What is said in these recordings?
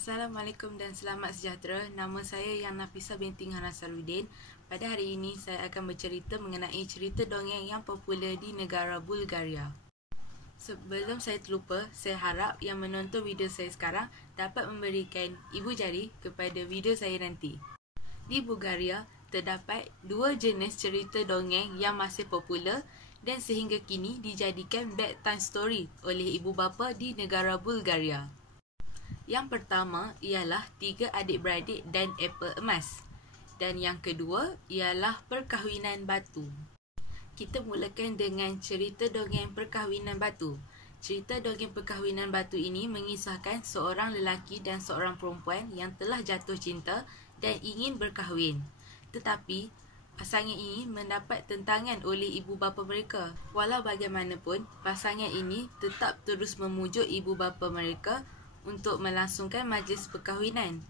Assalamualaikum dan selamat sejahtera. Nama saya Yang Nafisa binti Nasaruddin. Pada hari ini saya akan bercerita mengenai cerita dongeng yang popular di negara Bulgaria. Sebelum saya terlupa, saya harap yang menonton video saya sekarang dapat memberikan ibu jari kepada video saya nanti. Di Bulgaria, terdapat dua jenis cerita dongeng yang masih popular dan sehingga kini dijadikan bedtime story oleh ibu bapa di negara Bulgaria. Yang pertama ialah Tiga Adik-beradik dan Apple Emas. Dan yang kedua ialah Perkahwinan Batu. Kita mulakan dengan cerita dongeng Perkahwinan Batu. Cerita dongeng Perkahwinan Batu ini mengisahkan seorang lelaki dan seorang perempuan yang telah jatuh cinta dan ingin berkahwin. Tetapi pasangan ini mendapat tentangan oleh ibu bapa mereka. Walau bagaimanapun, pasangan ini tetap terus memujuk ibu bapa mereka untuk melangsungkan majlis perkahwinan.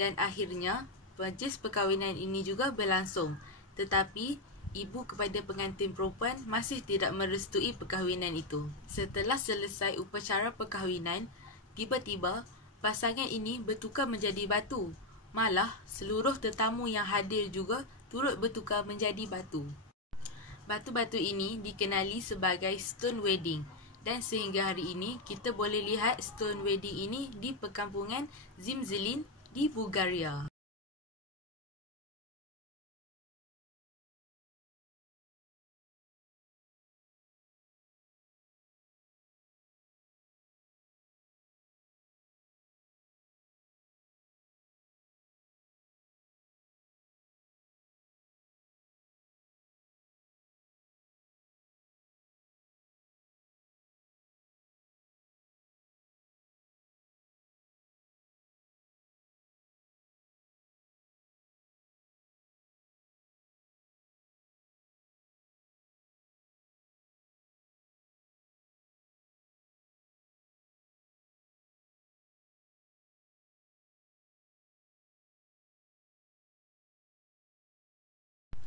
Dan akhirnya, majlis perkahwinan ini juga berlangsung. Tetapi, ibu kepada pengantin perempuan masih tidak merestui perkahwinan itu. Setelah selesai upacara perkahwinan, tiba-tiba pasangan ini bertukar menjadi batu. Malah, seluruh tetamu yang hadir juga turut bertukar menjadi batu. Batu-batu ini dikenali sebagai stone wedding. Dan sehingga hari ini, kita boleh lihat stone wedding ini di perkampungan Zimzelin di Bulgaria.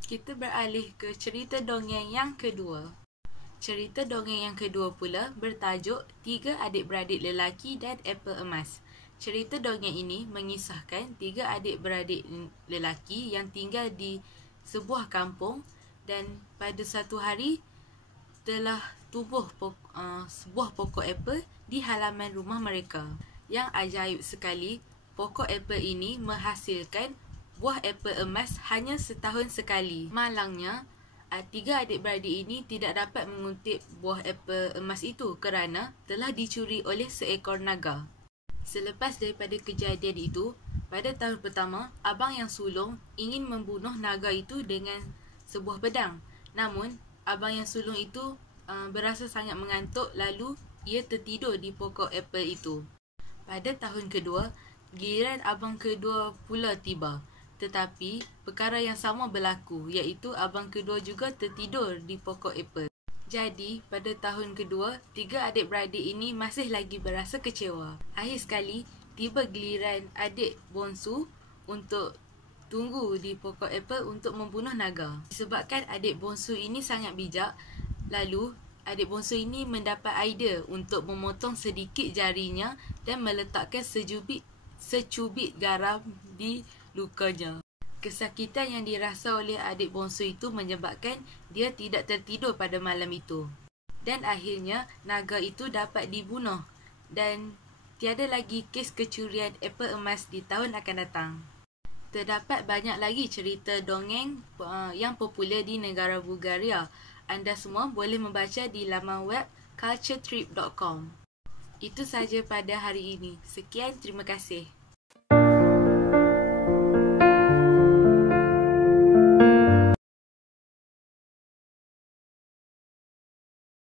Kita beralih ke cerita dongeng yang kedua. Cerita dongeng yang kedua pula bertajuk Tiga Adik-beradik Lelaki dan Apple Emas. Cerita dongeng ini mengisahkan tiga adik-beradik lelaki yang tinggal di sebuah kampung dan pada satu hari telah tumbuh sebuah pokok apple di halaman rumah mereka. Yang ajaib sekali, pokok apple ini menghasilkan buah apple emas hanya setahun sekali. Malangnya, tiga adik-beradik ini tidak dapat mengutip buah apple emas itu kerana telah dicuri oleh seekor naga. Selepas daripada kejadian itu, pada tahun pertama, abang yang sulung ingin membunuh naga itu dengan sebuah pedang. Namun, abang yang sulung itu berasa sangat mengantuk lalu ia tertidur di pokok apple itu. Pada tahun kedua, giliran abang kedua pula tiba. Tetapi, perkara yang sama berlaku, iaitu abang kedua juga tertidur di pokok apple. Jadi, pada tahun kedua, tiga adik-beradik ini masih lagi berasa kecewa. Akhir sekali, tiba giliran adik bongsu untuk tunggu di pokok apple untuk membunuh naga. Disebabkan adik bongsu ini sangat bijak, lalu adik bongsu ini mendapat idea untuk memotong sedikit jarinya dan meletakkan secubit garam di lukanya. Kesakitan yang dirasa oleh adik bongsu itu menyebabkan dia tidak tertidur pada malam itu. Dan akhirnya naga itu dapat dibunuh dan tiada lagi kes kecurian apple emas di tahun akan datang. Terdapat banyak lagi cerita dongeng yang popular di negara Bulgaria. Anda semua boleh membaca di laman web culturetrip.com. Itu sahaja pada hari ini. Sekian, terima kasih.